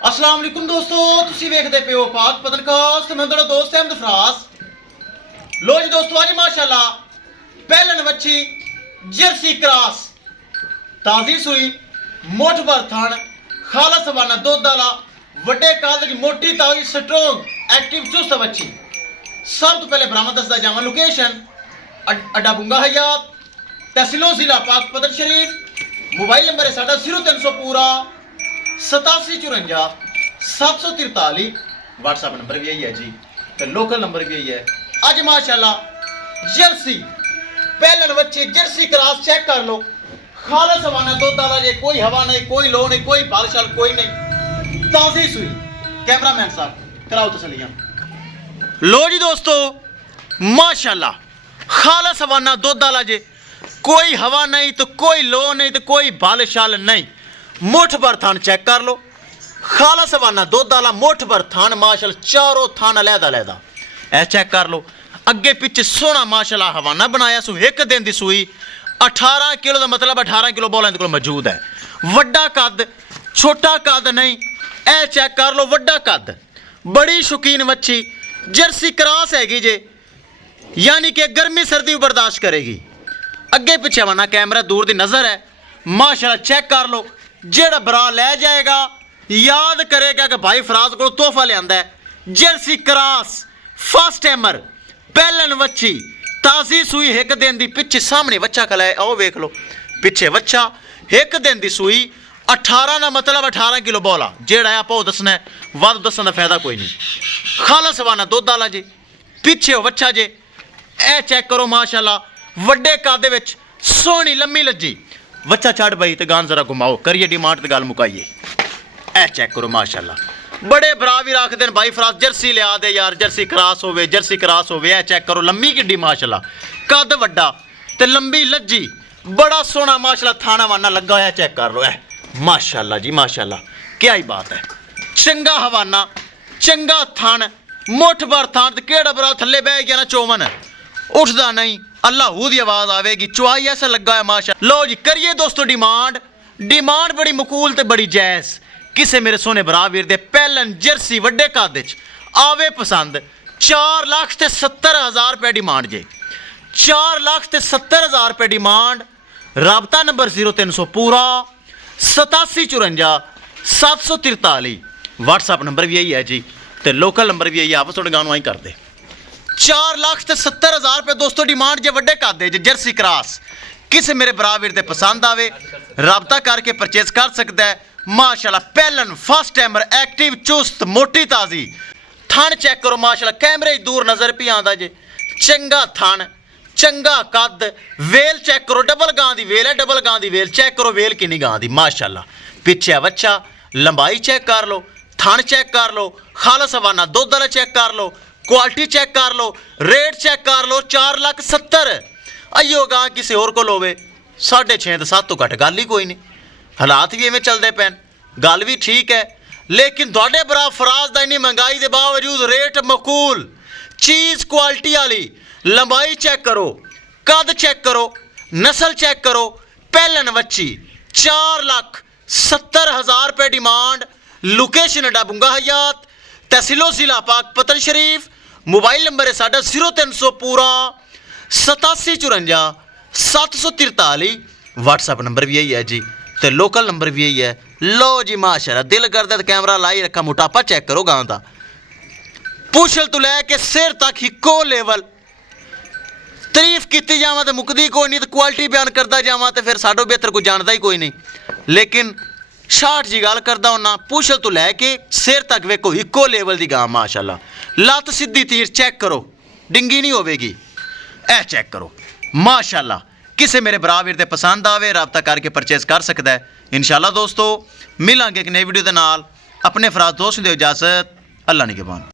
अस्सलाम वालेकुम दोस्तों, तुसी वेखदे पे हो पाक पतनकास्ट। मैं तेरा दोस्त अहमद फराज। लो जी दोस्तों, आज माशाल्लाह पहलन वच्छी जर्सी क्रॉस ताजी सुई मोठ भर थण खालस हवाना दुध वाला वड्डे काद दी मोटी ताजी स्ट्रोंग एक्टिव चुस्त वच्छी। सब तो पहले बरामद दसदा जावां लोकेशन अड्डा बुंगा हयात, तहसीलो जिला पाक पतन शरीफ। मोबाइल नंबर है साडा 0300 पूरा 8754 743। व्हाट्सएप नंबर भी यही है जी, तो लोकल नंबर भी यही है। अज माशाल्लाह जर्सी पहलन बच्चे जर्सी क्रॉस चेक कर लो। खालस हवाना दुध वाला जे, कोई हवा नहीं, कोई लो नहीं, कोई बालशाल कोई नहीं, ताजी सुई। कैमरामैन साहब कराओ तसलियां। लो जी दोस्तों माशाल्लाह खालस हवाना दुध वाला जे, कोई हवा नहीं तो कोई लो नहीं तो कोई बालशाल नहीं। मुठ भर थान चेक कर लो। खालस हवाना दुध वाला मुठ भर थान माशाल्लाह, चारों थान अलहदा अलहदा ऐ चेक कर लो। अगे पिछे सोहना माशाल्लाह हवाना बनाया सू। एक दिन की सूई 18 किलो का मतलब 18 किलो बॉल को मौजूद है। वड्डा कद छोटा कद नहीं, ऐ चेक कर लो वड्डा कद। बड़ी शौकीन मच्छी जर्सी क्रॉस हैगी जे, यानी कि गर्मी सर्दी बर्दाश्त करेगी। अगे पिछे हवाना कैमरा दूर की नज़र है माशाल्लाह, चेक कर लो। जेड़ा बरा लै जाएगा याद करेगा कि भाई फराज को तोहफा लिया है। जर्सी क्रॉस फर्स्ट टाइमर पहलन वच्छी ताजी सुई। एक दिन की पिछे सामने बच्चा खलाए, आओ वेख लो पिछे बच्चा। एक दिन की सुई 18 का मतलब 18 किलो बॉला। जेड़ा आप दसना है, वध दसन का फायदा कोई नहीं। खालस हवाना दुध वाला जे, पिछे बच्चा जे, ए चेक करो माशाल्लाह वड्डे कादे विच सोहनी लम्मी लज्जी। बच्चा छड़ बई तो गान जरा घुमाओ, करिए डिमांड तो गल मुकाइए। ए चेक करो माशाल्लाह। बड़े भरा भी रखते हैं भाई फराज जर्सी लिया दे यार, जर्सी क्रॉस होवे, जर्सी क्रॉस होवे। ए चेक करो लम्मी किड्डी माशाल्लाह, कद वड्डा ते लंबी लज्जी, बड़ा सोहना माशाल्लाह थाना वाना लगा होया। चेक कर लो, ए माशाल्लाह जी माशाल्लाह, क्या ही बात है। चंगा हवाना, चंगा थान, मुठ भर थान। ते केड़ा बरा थल्ले बह गया ना चौवन, उठदा नहीं, अल्लाह की आवाज़ आवेगी। चुआई ऐसा लगा है माशा। लो जी करिए दोस्तों डिमांड। डिमांड बड़ी मकूल ते बड़ी जायज़। किसे मेरे सोने भरा वीर दे पहलन जर्सी वड्डे कद च आवे पसंद। 4,70,000 रुपये डिमांड जे, 4,70,000 रुपये डिमांड। राबता नंबर 0300 पूरा 8754 743। व्हाट्सएप नंबर भी यही है जी, तो लोकल नंबर भी यही है। आप थोड़े गानों आई कर दे। 4,70,000 रुपये दोस्तों डिमांड जे, वड्डे कद जे जर्सी क्रॉस। किसे मेरे भरा वीर दे पसंद आवे राबता करके परचेज कर सकता है माशाल्लाह। पहलन फर्स्ट टाइमर एक्टिव चुस्त मोटी ताजी। थान चेक करो माशाल्लाह, कैमरे दूर नजर भी आंदा जे। चंगा थान, चंगा कद, वेल चेक करो। डबल गां दी वेल है, डबल गां दी वेल। चेक करो वेल किन्नी गां दी माशाल्लाह। पिछे बच्चा, लंबाई चेक कर लो, थान चेक कर लो, खालस हवाना दुध वाला चेक कर लो, क्वालिटी चेक कर लो, रेट चेक कर लो। 4,70,000 अयो गां किसी होर को लोवे 6.5 तो 7 तो घट गल ही कोई नहीं। हालात भी इवें चलते पैन, गल भी ठीक है, लेकिन थोड़े बरा फराज दा इन्नी महंगाई के बावजूद रेट मकूल, चीज़ क्वालिटी वाली। लंबाई चेक करो, कद चेक करो, नस्ल चेक करो। पहलन बच्ची 4,70,000 रुपये डिमांड। लोकेशन अड्डा बुंगा हयात, तहसीलो जिला पाक पतन शरीफ। मोबाइल नंबर है साडा 0300 पूरा 8754 743। व्हाट्सएप नंबर भी यही है जी, तो लोकल नंबर भी यही है। लो जी माशाल्लाह, दिल करदा तो कैमरा लाई रखा, मोटापा चेक करो गां दा। पुछल तो लैके सिर तक हिको लेवल। तारीफ की जावा तो मुकदी कोई नहीं, तो क्वालिटी बयान करता जावा तो फिर साडो बेहतर कोई जानता ही कोई नहीं। लेकिन शार्ट जी गल करदा होना, पुछल तो लैके सिर तक वेखो इको लेवल की गां माशाल्लाह। लत सीधी तीर चेक करो, डिंगी नहीं होवेगी। ए चेक करो माशाल्लाह। किसे मेरे भरा वीर दे पसंद आवे राबता करके परचेज कर सकता है। इंशाल्लाह दोस्तों मिलांगे एक नई वीडियो के नाल। अपने फराज दोस्त दे इजाजत, अल्लाह निगहबान।